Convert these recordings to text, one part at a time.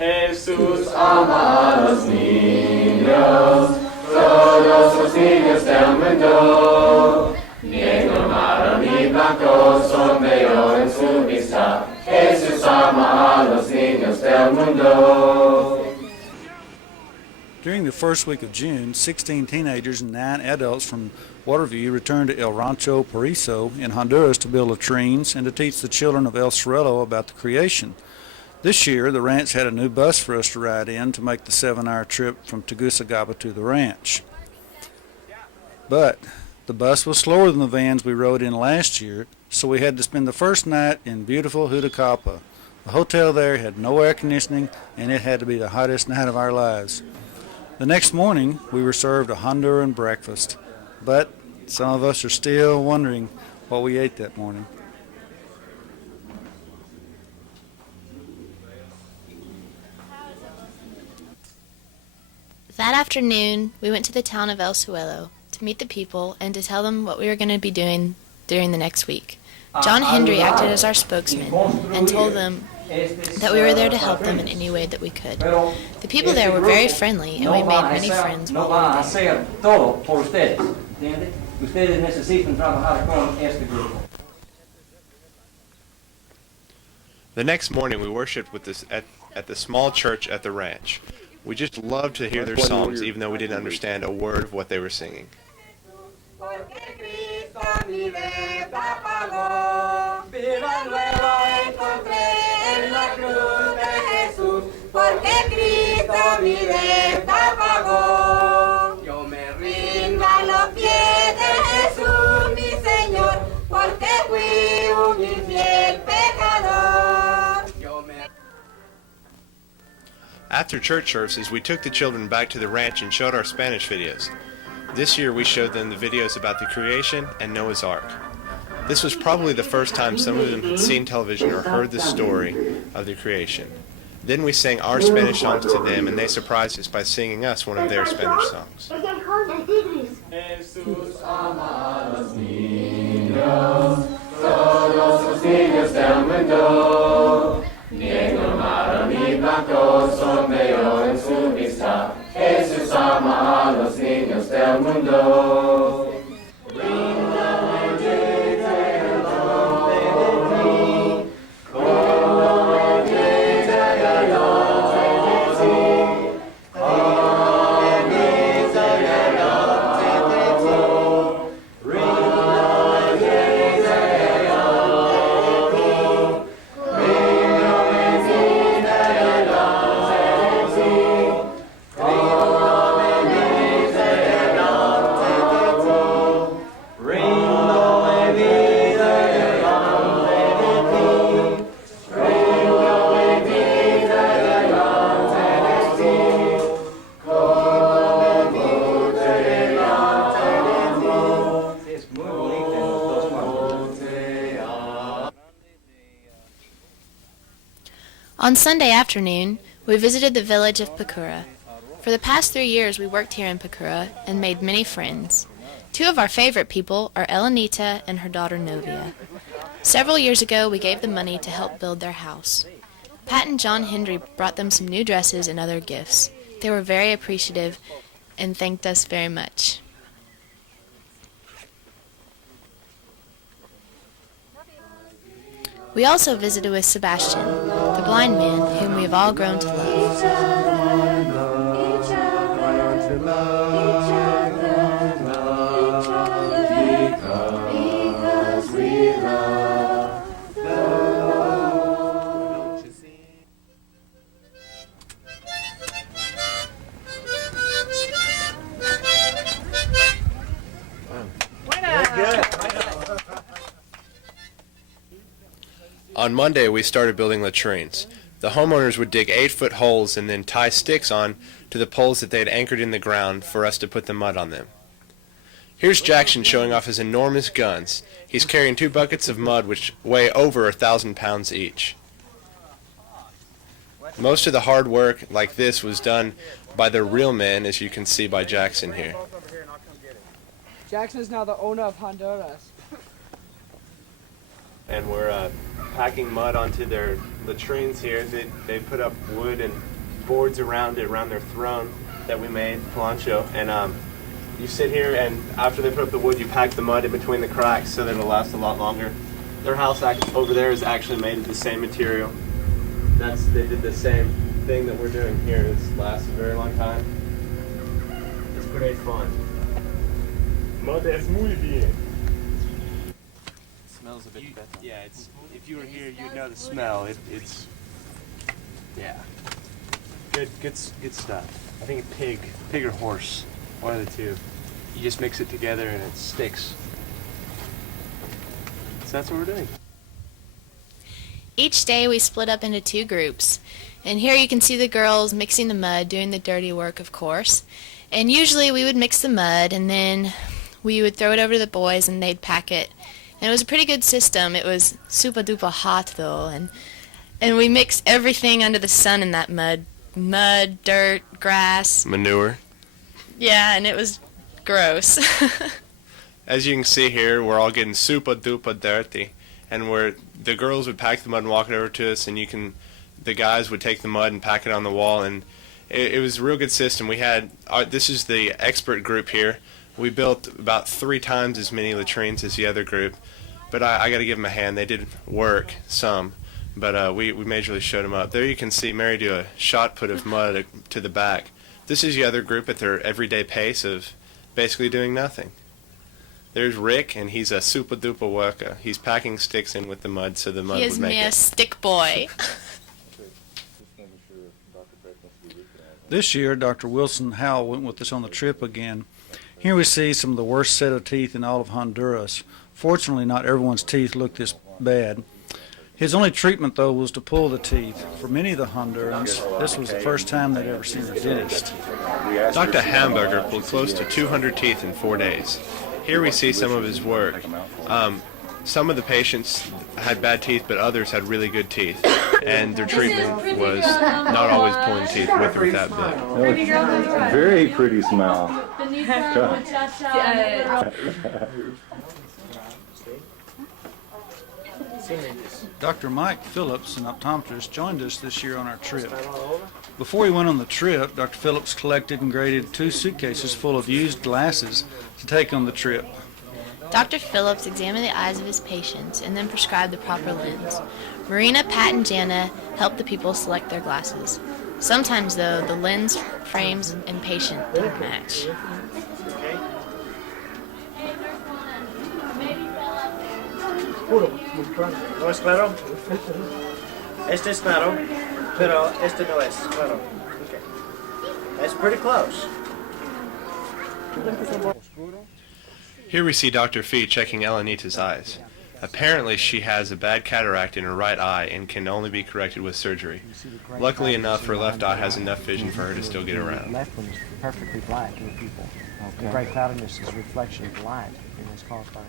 Jesús ama a los niños, todos los niños del mundo. Negro, marrón y blanco son bellos en su vista. Jesús ama a los niños del mundo. During the first week of June, 16 teenagers and 9 adults from Waterview returned to El Rancho Paraiso in Honduras to build latrines and to teach the children of El Cerrito about the creation. This year, the ranch had a new bus for us to ride in to make the 7-hour trip from Tegucigalpa to the ranch. But the bus was slower than the vans we rode in last year, so we had to spend the first night in beautiful Juticalpa. The hotel there had no air conditioning, and it had to be the hottest night of our lives. The next morning, we were served a Honduran breakfast, but some of us are still wondering what we ate that morning. That afternoon, we went to the town of El Cerrito to meet the people and to tell them what we were going to be doing during the next week. John Hendry acted as our spokesman and told them that we were there to help them in any way that we could. The people there were very friendly, and we made many friends while we were there. The next morning we worshipped with this at the small church at the ranch. We just loved to hear their songs, even though we didn't understand a word of what they were singing. After church services, we took the children back to the ranch and showed our Spanish videos. This year we showed them the videos about the creation and Noah's Ark. This was probably the first time some of them had seen television or heard the story of the creation. Then we sang our Spanish songs to them, and they surprised us by singing us one of their Spanish songs. Jesús ama a los niños, todos los niños del mundo. Negro, marrón y blanco son bellos en su vista. Jesús ama a los niños del mundo. On Sunday afternoon, we visited the village of Pacura. For the past 3 years, we worked here in Pacura and made many friends. 2 of our favorite people are Elenita and her daughter Novia. Several years ago, we gave them money to help build their house. Pat and John Hendry brought them some new dresses and other gifts. They were very appreciative and thanked us very much. We also visited with Sebastian, the blind man whom we have all grown to love. On Monday, we started building latrines. The homeowners would dig 8-foot holes and then tie sticks on to the poles that they had anchored in the ground for us to put the mud on them. Here's Jackson showing off his enormous guns. He's carrying 2 buckets of mud which weigh over 1,000 pounds each. Most of the hard work like this was done by the real men, as you can see by Jackson here. Jackson is now the owner of Honduras. And we're packing mud onto their latrines here. They put up wood and boards around it, around their throne that we made, plancho, and you sit here, and after they put up the wood, you pack the mud in between the cracks so that it'll last a lot longer. Their house over there is actually made of the same material. They did the same thing that we're doing here. It's lasts a very long time. It's pretty fun. Mud es muy bien. It smells a bit better. Yeah, if you were here, you'd know the smell. It's yeah, good stuff. I think pig or horse, one of the two. You just mix it together and it sticks. So that's what we're doing. Each day we split up into 2 groups, and here you can see the girls mixing the mud, doing the dirty work, of course. And usually we would mix the mud, and then we would throw it over to the boys, and they'd pack it. And it was a pretty good system. It was super duper hot though, and we mixed everything under the sun in that mud, dirt, grass, Manure. yeah, and it was gross. As you can see here, we're all getting super duper dirty, and the girls would pack the mud and walk it over to us, and the guys would take the mud and pack it on the wall, and it was a real good system. We had this is the expert group here. We built about 3 times as many latrines as the other group, but I got to give them a hand. They did work some, but we majorly showed them up. There you can see Mary do a shot put of mud to the back. This is the other group at their everyday pace of basically doing nothing. There's Rick, and he's a super duper worker. He's packing sticks in with the mud so the mud He would is make me a it. stick boy. This year, Dr. Wilson Howell went with us on the trip again. Here we see some of the worst set of teeth in all of Honduras. Fortunately, not everyone's teeth look this bad. His only treatment, though, was to pull the teeth. For many of the Hondurans, this was the first time they'd ever seen a dentist. Dr. Hamburger pulled close to 200 teeth in 4 days. Here we see some of his work. Some of the patients had bad teeth, but others had really good teeth, and their treatment was not always pulling teeth with or without blood. Very pretty smile. Dr. Mike Phillips, an optometrist, joined us this year on our trip. Before he went on the trip, Dr. Phillips collected and graded 2 suitcases full of used glasses to take on the trip. Dr. Phillips examined the eyes of his patients and then prescribed the proper lens. Marina, Pat, and Jana helped the people select their glasses. Sometimes, though, the lens frames and patient didn't match. ¿No es claro? Este es claro, pero este no es claro. Okay. That's pretty close. Here we see Dr. Fee checking Elenita's eyes. Apparently she has a bad cataract in her right eye and can only be corrected with surgery. Luckily enough, her left eye has enough vision for her to still get around. The left one is perfectly black in the pupil. The gray cloudiness is a reflection of light and is caused by.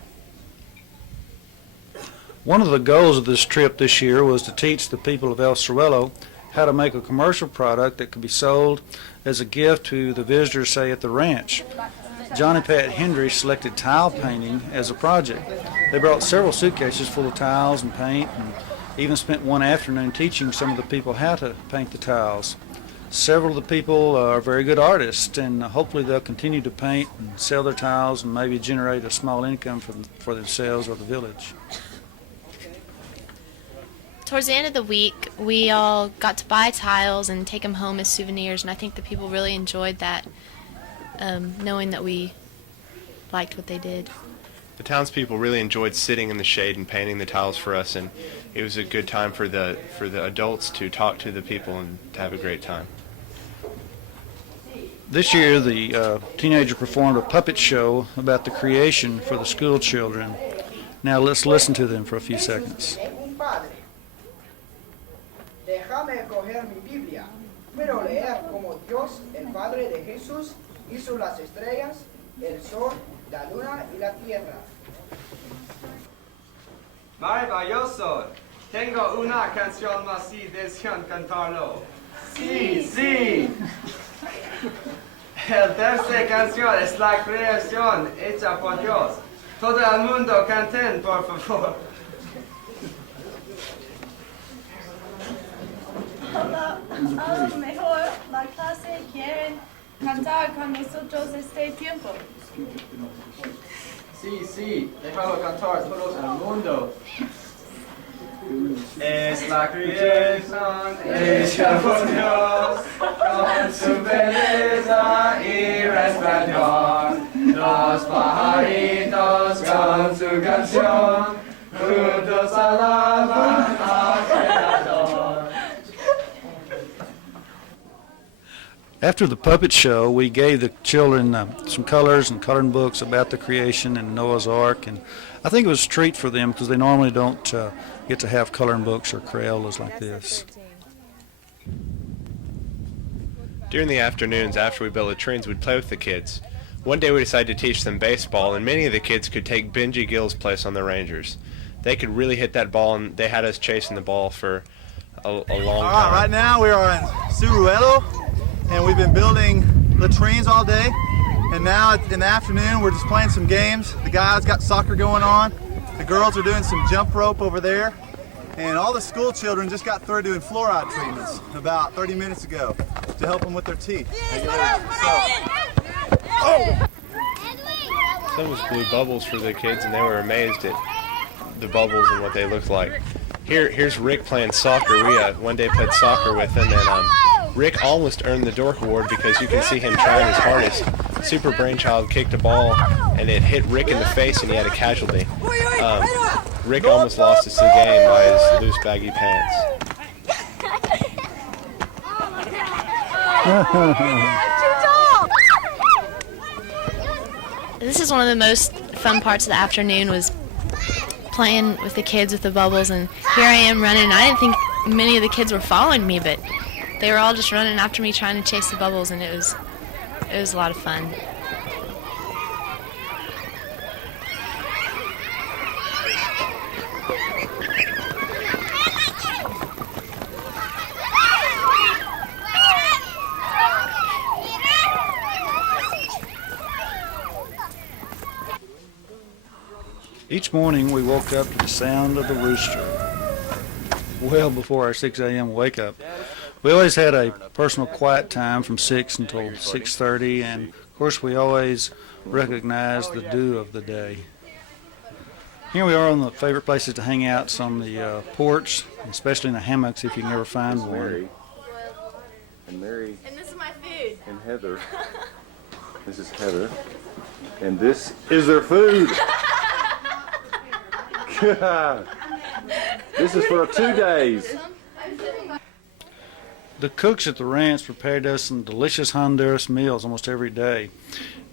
One of the goals of this trip this year was to teach the people of El Cerrito how to make a commercial product that could be sold as a gift to the visitors, say, at the ranch. Johnny Pat Hendry selected tile painting as a project. They brought several suitcases full of tiles and paint, and even spent one afternoon teaching some of the people how to paint the tiles. Several of the people are very good artists, and hopefully they'll continue to paint and sell their tiles and maybe generate a small income for themselves or the village. Towards the end of the week, we all got to buy tiles and take them home as souvenirs, and I think the people really enjoyed that, knowing that we liked what they did. The townspeople really enjoyed sitting in the shade and painting the tiles for us, and it was a good time for the adults to talk to the people and to have a great time. This year, the teenager performed a puppet show about the creation for the school children. Now let's listen to them for a few seconds. Déjame coger mi Biblia. Quiero leer cómo Dios, el Padre de Jesús, hizo las estrellas, el sol, la luna y la tierra. Maravilloso. Tengo una canción más si desean cantarlo. Sí, sí. El tercer canción es la creación hecha por Dios. Todo el mundo canten, por favor. A lo mejor la clase quieren cantar con nosotros este tiempo. Sí, déjalo cantar todos el mundo. Es la creación hecha por Dios, con su belleza y resplandor. Los pajaritos con su canción, juntos alaban al Creador. After the puppet show, we gave the children some colors and coloring books about the creation and Noah's Ark, and I think it was a treat for them because they normally don't get to have coloring books or Crayolas like this. During the afternoons after we built latrines, we'd play with the kids. One day we decided to teach them baseball, and many of the kids could take Benji Gill's place on the Rangers. They could really hit that ball, and they had us chasing the ball for a long time. All right, right now we are in Suruelo, and we've been building latrines all day, and now in the afternoon we're just playing some games. The guys got soccer going on, the girls are doing some jump rope over there, and all the school children just got through doing fluoride treatments about 30 minutes ago to help them with their teeth. Some was blew bubbles for the kids, and they were amazed at the bubbles and what they looked like. Here's Rick playing soccer. We one day played soccer with him, and Rick almost earned the Dork Award because you can see him trying his hardest. Super Brainchild kicked a ball, and it hit Rick in the face, and he had a casualty. Rick almost lost us the game by his loose, baggy pants. This is one of the most fun parts of the afternoon, was playing with the kids with the bubbles, and here I am running. I didn't think many of the kids were following me, but they were all just running after me trying to chase the bubbles, and it was a lot of fun. Each morning we woke up to the sound of the rooster, well before our 6 a.m. wake up. We always had a personal quiet time from 6 until 6:30, and of course we always recognized the dew of the day. Here we are on the favorite places to hang out. It's on the porch, especially in the hammocks if you can ever find one. Mary. And this is my food. And Heather. This is Heather. And this is their food. This is for 2 days. The cooks at the ranch prepared us some delicious Honduras meals almost every day.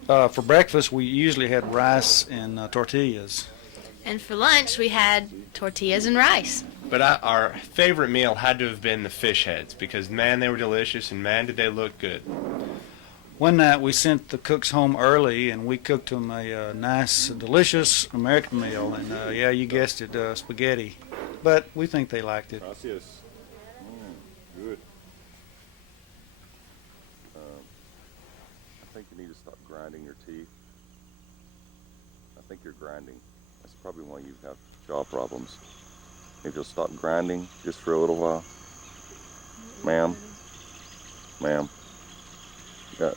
For breakfast, we usually had rice and tortillas. And for lunch, we had tortillas and rice. But our favorite meal had to have been the fish heads, because man, they were delicious, and man, did they look good. One night we sent the cooks home early, and we cooked them a nice, delicious American meal, and yeah, you guessed it, spaghetti. But we think they liked it. Gracias. Good. I think you need to stop grinding your teeth. I think you're grinding. That's probably why you have jaw problems. If you'll stop grinding just for a little while. Ma'am. Ma'am. Yeah.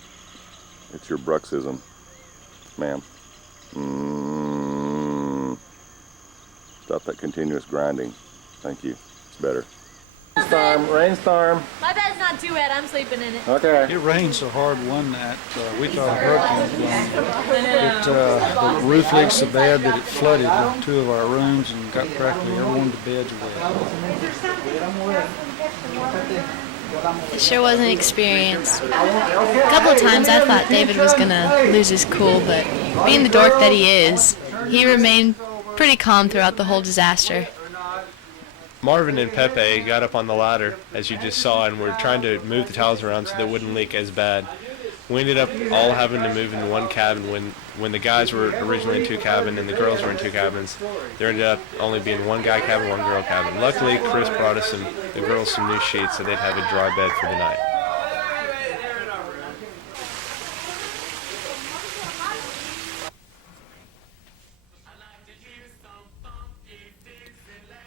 It's your bruxism. Ma'am. Stop that continuous grinding. Thank you. It's better. Rainstorm. My bed's not too wet. I'm sleeping in it. Okay. It rained so hard one night, we thought a hurricane was coming. The roof leaked so bad that it flooded 2 of our rooms and got practically everyone to bed's wet. It sure was an experience. A couple of times I thought David was going to lose his cool, but being the dork that he is, he remained pretty calm throughout the whole disaster. Marvin and Pepe got up on the ladder, as you just saw, and were trying to move the tiles around so they wouldn't leak as bad. We ended up all having to move into one cabin. When the guys were originally in 2 cabins and the girls were in 2 cabins, there ended up only being 1 guy cabin, 1 girl cabin. Luckily, Chris brought us the girls some new sheets so they'd have a dry bed for the night.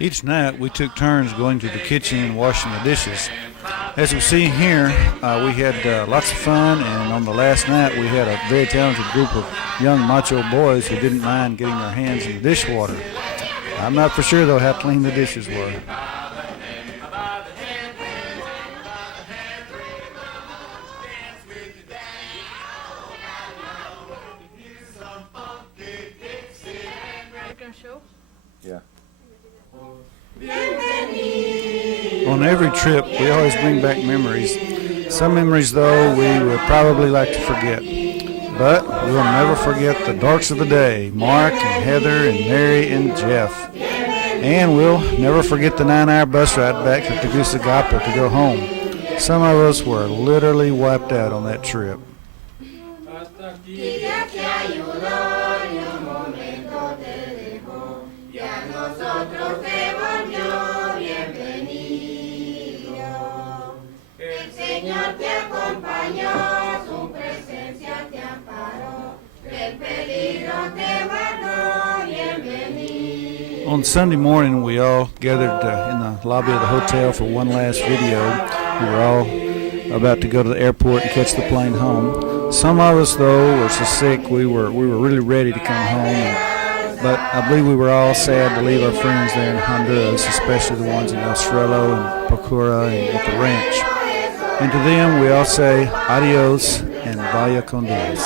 Each night we took turns going to the kitchen and washing the dishes. As we see here, we had lots of fun, and on the last night we had a very talented group of young macho boys who didn't mind getting their hands in the dishwater. I'm not for sure, though, how clean the dishes were. Yeah. On every trip, we always bring back memories. Some memories, though, we would probably like to forget. But we'll never forget the dorks of the day, Mark and Heather and Mary and Jeff. And we'll never forget the 9-hour bus ride back to Tegucigalpa to go home. Some of us were literally wiped out on that trip. On Sunday morning, we all gathered in the lobby of the hotel for one last video. We were all about to go to the airport and catch the plane home. Some of us, though, were so sick we were really ready to come home. But I believe we were all sad to leave our friends there in Honduras, especially the ones in El Cerrito and Pacura and at the ranch. And to them, we all say adios and vaya con Dios.